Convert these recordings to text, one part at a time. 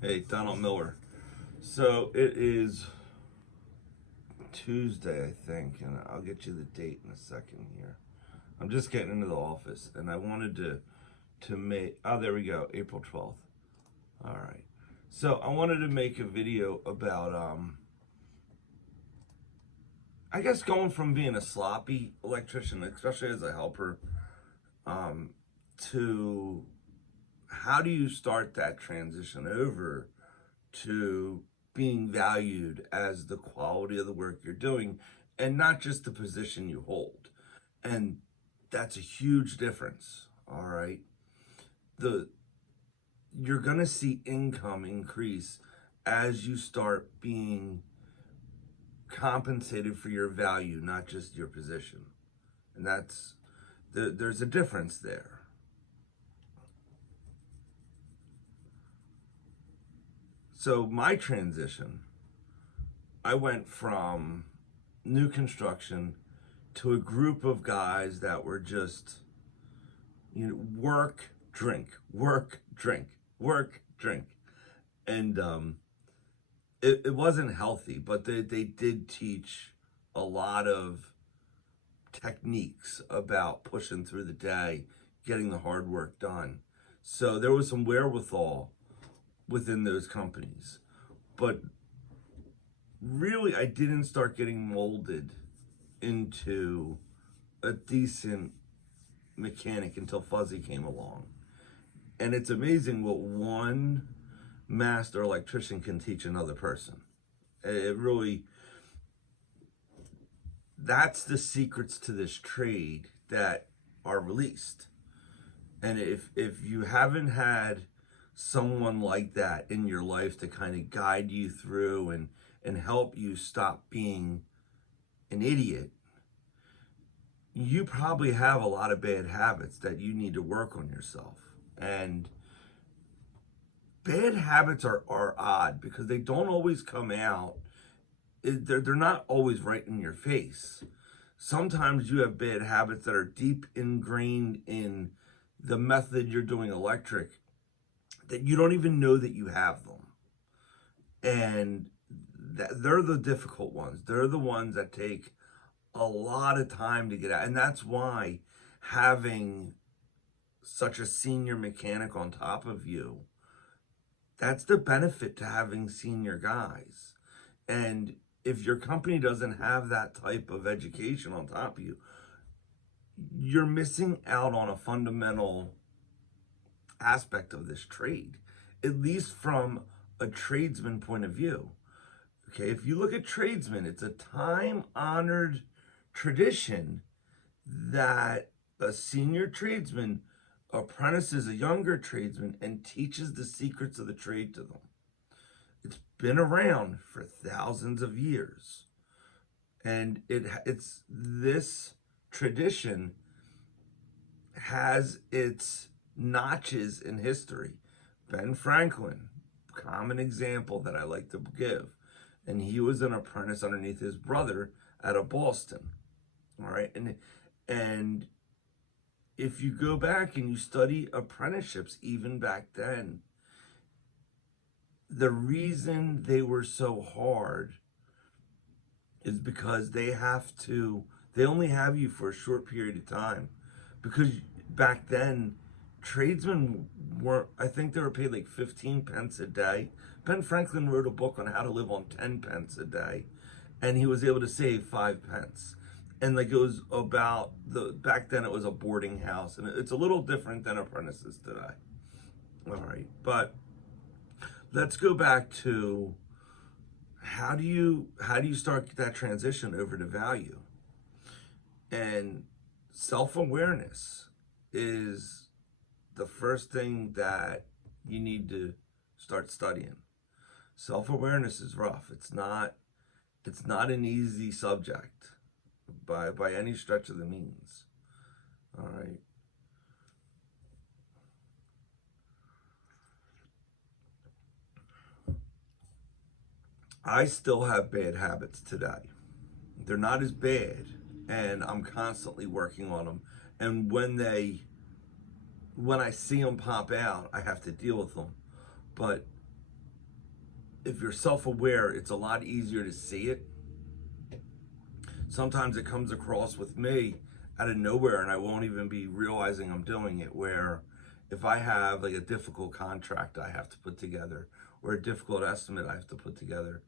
Hey, Donald Miller. So it is Tuesday, I think, and I'll get you the date in a second here. I'm just getting into the office, and I wanted to make. Oh, there we go, April 12th. All right. So I wanted to make a video about I guess going from being a sloppy electrician, especially as a helper, um, to how do you start that transition over to being valued as the quality of the work you're doing and not just the position you hold. And that's a huge difference. All right. The You're going to see income increase as you start being compensated for your value, not just your position. And there's a difference there. So my transition, I went from new construction to a group of guys that were just, work, drink, work, drink, work, drink. And it wasn't healthy, but they did teach a lot of techniques about pushing through the day, getting the hard work done. So there was some wherewithal within those companies. But really, I didn't start getting molded into a decent mechanic until Fuzzy came along. And it's amazing what one master electrician can teach another person. It really, that's the secrets to this trade that are released. And if you haven't had someone like that in your life to kind of guide you through and help you stop being an idiot, you probably have a lot of bad habits that you need to work on yourself. And bad habits are odd because they don't always come out. They're not always right in your face. Sometimes you have bad habits that are deep ingrained in the method you're doing electric that you don't even know that you have them. And they're the difficult ones. They're the ones that take a lot of time to get out. And that's why having such a senior mechanic on top of you, that's the benefit to having senior guys. And if your company doesn't have that type of education on top of you, you're missing out on a fundamental aspect of this trade, at least from a tradesman point of view. Okay, if you look at tradesmen, it's a time honored tradition that a senior tradesman apprentices a younger tradesman and teaches the secrets of the trade to them. It's been around for thousands of years. And it's this tradition has its notches in history. Ben Franklin, common example that I like to give. And he was an apprentice underneath his brother out of Boston. All right. And if you go back and you study apprenticeships, even back then, the reason they were so hard is because they only have you for a short period of time. Because back then, tradesmen were, I think they were paid like 15 pence a day. Ben Franklin wrote a book on how to live on 10 pence a day, and he was able to save 5 pence. And like it was about back then it was a boarding house, and it's a little different than apprentices today. All right, but let's go back to how do you start that transition over to value? And self-awareness is the first thing that you need to start studying. Self-awareness is rough. It's not an easy subject by any stretch of the means. All right. I still have bad habits today. They're not as bad, and I'm constantly working on them. And when I see them pop out, I have to deal with them. But if you're self-aware, it's a lot easier to see it. Sometimes it comes across with me out of nowhere and I won't even be realizing I'm doing it, where if I have like a difficult contract I have to put together or a difficult estimate I have to put together,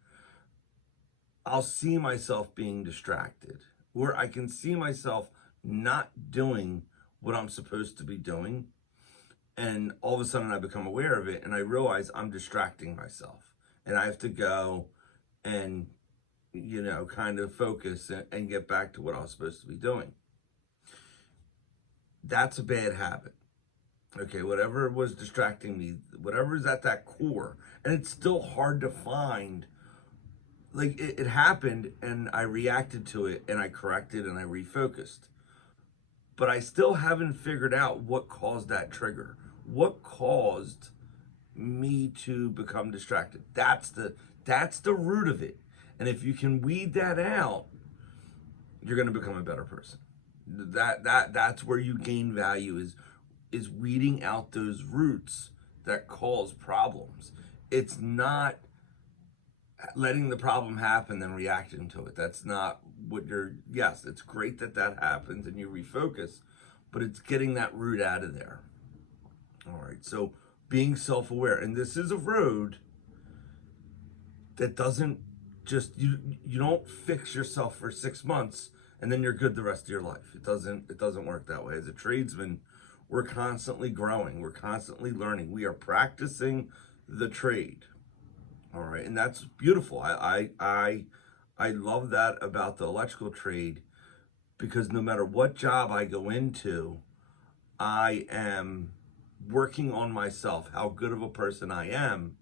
I'll see myself being distracted, or I can see myself not doing what I'm supposed to be doing. And all of a sudden I become aware of it and I realize I'm distracting myself and I have to go and, kind of focus and get back to what I was supposed to be doing. That's a bad habit. Okay, whatever was distracting me, whatever is at that core, and it's still hard to find. Like it happened and I reacted to it and I corrected and I refocused. But I still haven't figured out what caused that trigger. What caused me to become distracted? That's the root of it. And if you can weed that out, you're going to become a better person. That's where you gain value, is weeding out those roots that cause problems. It's not letting the problem happen then reacting to it. That's not what yes, it's great that happens and you refocus, but it's getting that root out of there. All right, so being self-aware, and this is a road that doesn't just, you don't fix yourself for 6 months and then you're good the rest of your life. It doesn't work that way. As a tradesman, we're constantly growing, we're constantly learning, we are practicing the trade. All right, and that's beautiful. I love that about the electrical trade, because no matter what job I go into, I am working on myself, how good of a person I am.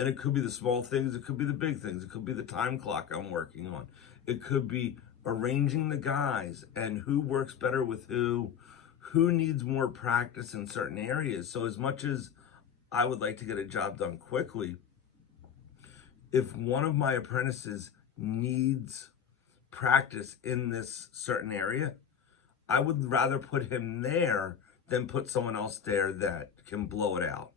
And it could be the small things, it could be the big things, it could be the time clock I'm working on. It could be arranging the guys and who works better with who needs more practice in certain areas. So as much as I would like to get a job done quickly, if one of my apprentices needs practice in this certain area, I would rather put him there than put someone else there that can blow it out.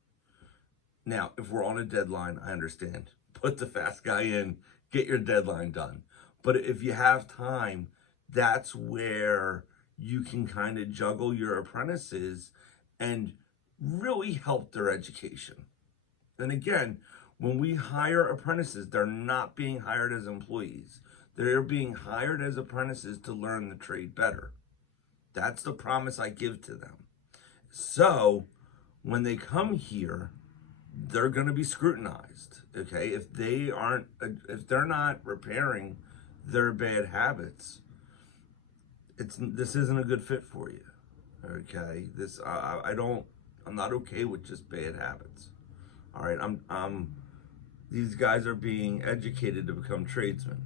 Now, if we're on a deadline, I understand. Put the fast guy in, get your deadline done. But if you have time, that's where you can kind of juggle your apprentices and really help their education. And again, when we hire apprentices, they're not being hired as employees. They're being hired as apprentices to learn the trade better. That's the promise I give to them. So when they come here, they're going to be scrutinized. Okay, if they're not repairing their bad habits, this isn't a good fit for you. Okay, I'm not okay with just bad habits. All right, these guys are being educated to become tradesmen.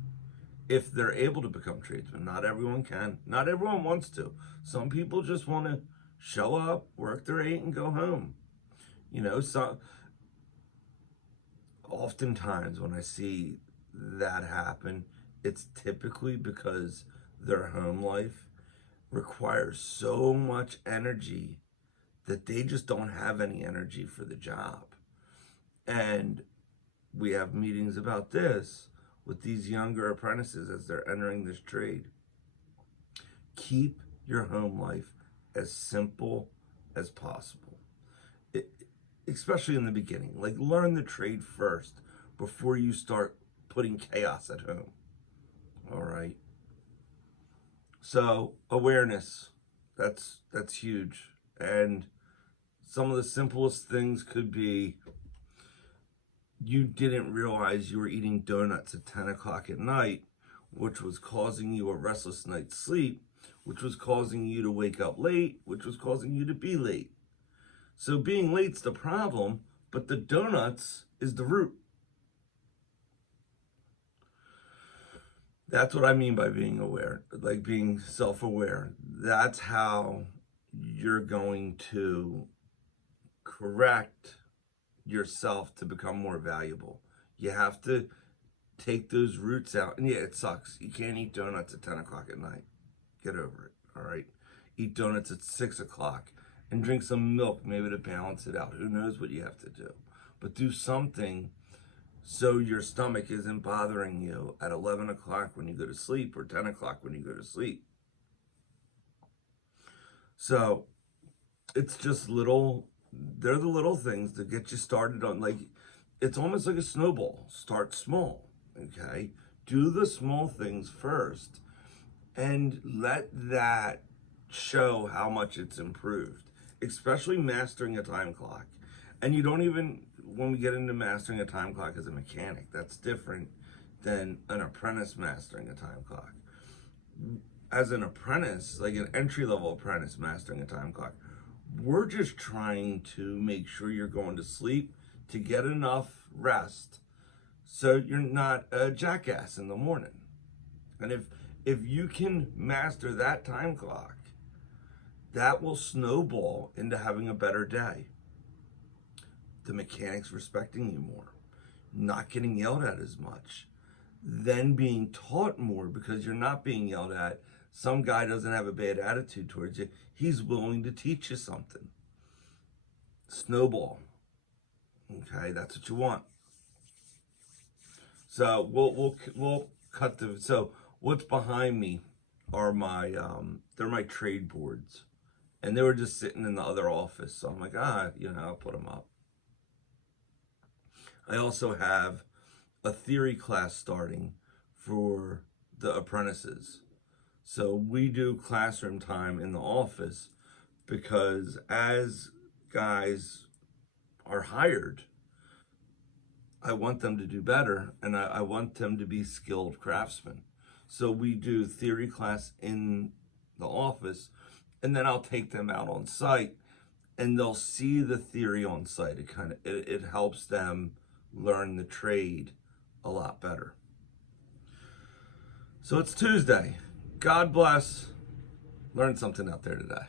If they're able to become tradesmen, not everyone can. Not everyone wants to. Some people just want to show up, work their 8 and go home. Oftentimes when I see that happen, it's typically because their home life requires so much energy that they just don't have any energy for the job. And we have meetings about this with these younger apprentices as they're entering this trade. Keep your home life as simple as possible, especially in the beginning. Like, learn the trade first before you start putting chaos at home. All right. So awareness, that's huge. And some of the simplest things could be, you didn't realize you were eating donuts at 10 o'clock at night, which was causing you a restless night's sleep, which was causing you to wake up late, which was causing you to be late. So being late's the problem, but the donuts is the root. That's what I mean by being aware, like being self-aware. That's how you're going to correct yourself to become more valuable. You have to take those roots out. And yeah, it sucks. You can't eat donuts at 10 o'clock at night. Get over it, all right? Eat donuts at 6 o'clock and drink some milk maybe to balance it out. Who knows what you have to do. But do something so your stomach isn't bothering you at 11 o'clock when you go to sleep or 10 o'clock when you go to sleep. So it's just they're the little things that get you started on, like, it's almost like a snowball. Start small, okay? Do the small things first and let that show how much it's improved, especially mastering a time clock. And you don't even, when we get into mastering a time clock as a mechanic, that's different than an apprentice mastering a time clock. As an apprentice, like an entry-level apprentice mastering a time clock, we're just trying to make sure you're going to sleep to get enough rest so you're not a jackass in the morning. And if you can master that time clock, that will snowball into having a better day. The mechanics respecting you more, not getting yelled at as much, then being taught more because you're not being yelled at. Some guy doesn't have a bad attitude towards you. He's willing to teach you something. Snowball. Okay, that's what you want. So we'll cut the, so what's behind me are my they're my trade boards, and they were just sitting in the other office. So I'm like, I'll put them up. I also have a theory class starting for the apprentices. So we do classroom time in the office because as guys are hired, I want them to do better, and I want them to be skilled craftsmen. So we do theory class in the office, and then I'll take them out on site, and they'll see the theory on site. It helps them learn the trade a lot better. So it's Tuesday. God bless. Learn something out there today.